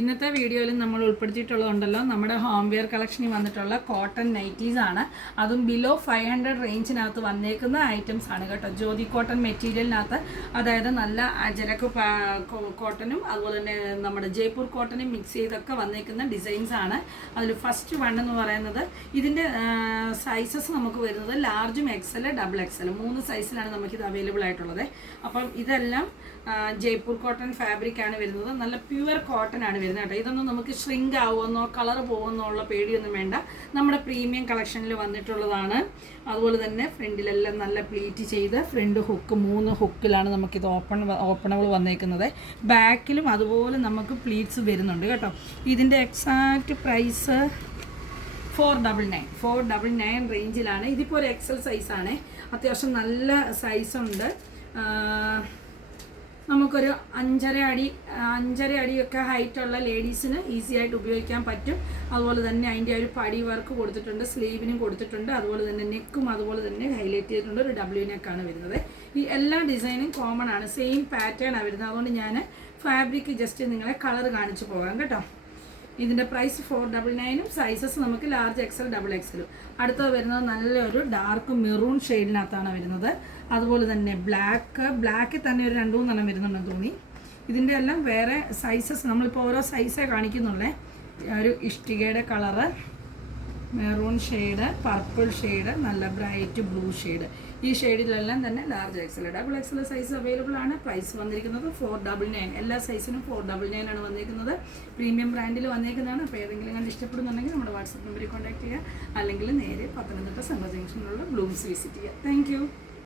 ഇന്നത്തെ വീഡിയോയിൽ നമ്മൾ ഉൾപ്പെടുത്തിയിട്ടുള്ളതുണ്ടല്ലോ നമ്മുടെ ഹോം വെയർ കളക്ഷനിൽ വന്നിട്ടുള്ള കോട്ടൺ നൈറ്റീസ് ആണ്. അതും ബിലോ 500 റേഞ്ചിനകത്ത് വന്നേക്കുന്ന ഐറ്റംസ് ആണ് കേട്ടോ. ജ്യോതി കോട്ടൺ മെറ്റീരിയലിനകത്ത്, അതായത് നല്ല അജരക്ക് കോട്ടണും അതുപോലെ തന്നെ നമ്മുടെ ജയ്പൂർ കോട്ടണും മിക്സ് ചെയ്തൊക്കെ വന്നേക്കുന്ന ഡിസൈൻസ് ആണ്. അതിൽ ഫസ്റ്റ് വൺ എന്ന് പറയുന്നത് ഇതിൻ്റെ സൈസസ് നമുക്ക് വരുന്നത് ലാർജും എക്സൽ, ഡബിൾ എക്സൽ 3 സൈസിലാണ് നമുക്കിത് അവൈലബിൾ ആയിട്ടുള്ളത്. അപ്പം ഇതെല്ലാം ജയ്പൂർ കോട്ടൺ ഫാബ്രിക് ആണ് വരുന്നത്. നല്ല പ്യുവർ കോട്ടൺ ആണ് വരുന്നത് കേട്ടോ. ഇതൊന്നും നമുക്ക് ഷ്രിങ്ക് ആവുമെന്നോ കളർ പോകുമെന്നോ ഉള്ള പേടിയൊന്നും വേണ്ട. നമ്മുടെ പ്രീമിയം കളക്ഷനിൽ വന്നിട്ടുള്ളതാണ്. അതുപോലെ തന്നെ ഫ്രണ്ടിലെല്ലാം നല്ല പ്ലീറ്റ് ചെയ്ത് ഫ്രണ്ട് ഹുക്ക് 3 ഹുക്കിലാണ് നമുക്കിത് ഓപ്പണബിൾ വന്നേക്കുന്നത്. ബാക്കിലും അതുപോലെ നമുക്ക് പ്ലീറ്റ്സ് വരുന്നുണ്ട് കേട്ടോ. ഇതിൻ്റെ എക്സാക്റ്റ് പ്രൈസ് 499 റേഞ്ചിലാണ്. ഇതിപ്പോൾ ഒരു എക്സൽ സൈസാണ്. അത്യാവശ്യം നല്ല സൈസുണ്ട്. നമുക്കൊരു 5.5 അടിയൊക്കെ ഹൈറ്റുള്ള ലേഡീസിന് ഈസി ആയിട്ട് ഉപയോഗിക്കാൻ പറ്റും. അതുപോലെ തന്നെ അതിൻ്റെ ഒരു പടി വർക്ക് കൊടുത്തിട്ടുണ്ട്, സ്ലീവിനും കൊടുത്തിട്ടുണ്ട്. അതുപോലെ തന്നെ നെക്കും അതുപോലെ തന്നെ ഹൈലൈറ്റ് ചെയ്തിട്ടുണ്ട്. ഒരു W നെക്കാണ് വരുന്നത്. ഈ എല്ലാ ഡിസൈനും കോമൺ ആണ്, സെയിം പാറ്റേൺ ആണ് വരുന്നത്. അതുകൊണ്ട് ഞാൻ ഫാബ്രിക് ജസ്റ്റ് നിങ്ങളെ കളർ കാണിച്ചു പോകാം കേട്ടോ. ഇതിൻ്റെ പ്രൈസ് 499. സൈസസ് നമുക്ക് ലാർജ് എക്സൽ, ഡബിൾ എക്സലും. അടുത്തത് വരുന്നത് നല്ലൊരു ഡാർക്ക് മെറൂൺ ഷെയ്ഡിനകത്താണ് വരുന്നത്. അതുപോലെ തന്നെ ബ്ലാക്കിൽ തന്നെ ഒരു 2-3 വരുന്നുണ്ടെന്ന് തോന്നി. ഇതിൻ്റെ എല്ലാം വേറെ സൈസസ് നമ്മളിപ്പോൾ ഓരോ സൈസേ കാണിക്കുന്നുള്ളേ. ഒരു ഇഷ്ടികയുടെ colour, maroon shade, purple shade, നല്ല ബ്രൈറ്റ് ബ്ലൂ ഷെയ്ഡ്. ഈ ഷെയ്ഡിലെല്ലാം തന്നെ large XL, double XL size available ആണ്. പ്രൈസ് വന്നിരിക്കുന്നത് 499. എല്ലാ സൈസിനും 499 ആണ് വന്നിരിക്കുന്നത്. പ്രീമിയം ബ്രാൻഡിൽ വന്നേക്കുന്നതാണ്. അപ്പോൾ ഏതെങ്കിലും കണ്ട് ഇഷ്ടപ്പെടുന്നുണ്ടെങ്കിൽ നമ്മുടെ വാട്സപ്പ് നമ്പറിൽ കോൺടാക്ട് ചെയ്യുക, അല്ലെങ്കിൽ നേരെ പത്തനംതിട്ട സെൻട്രൽ ജംഗ്ഷനിലുള്ള ബ്ലൂംസ് വിസിറ്റ് ചെയ്യുക. താങ്ക്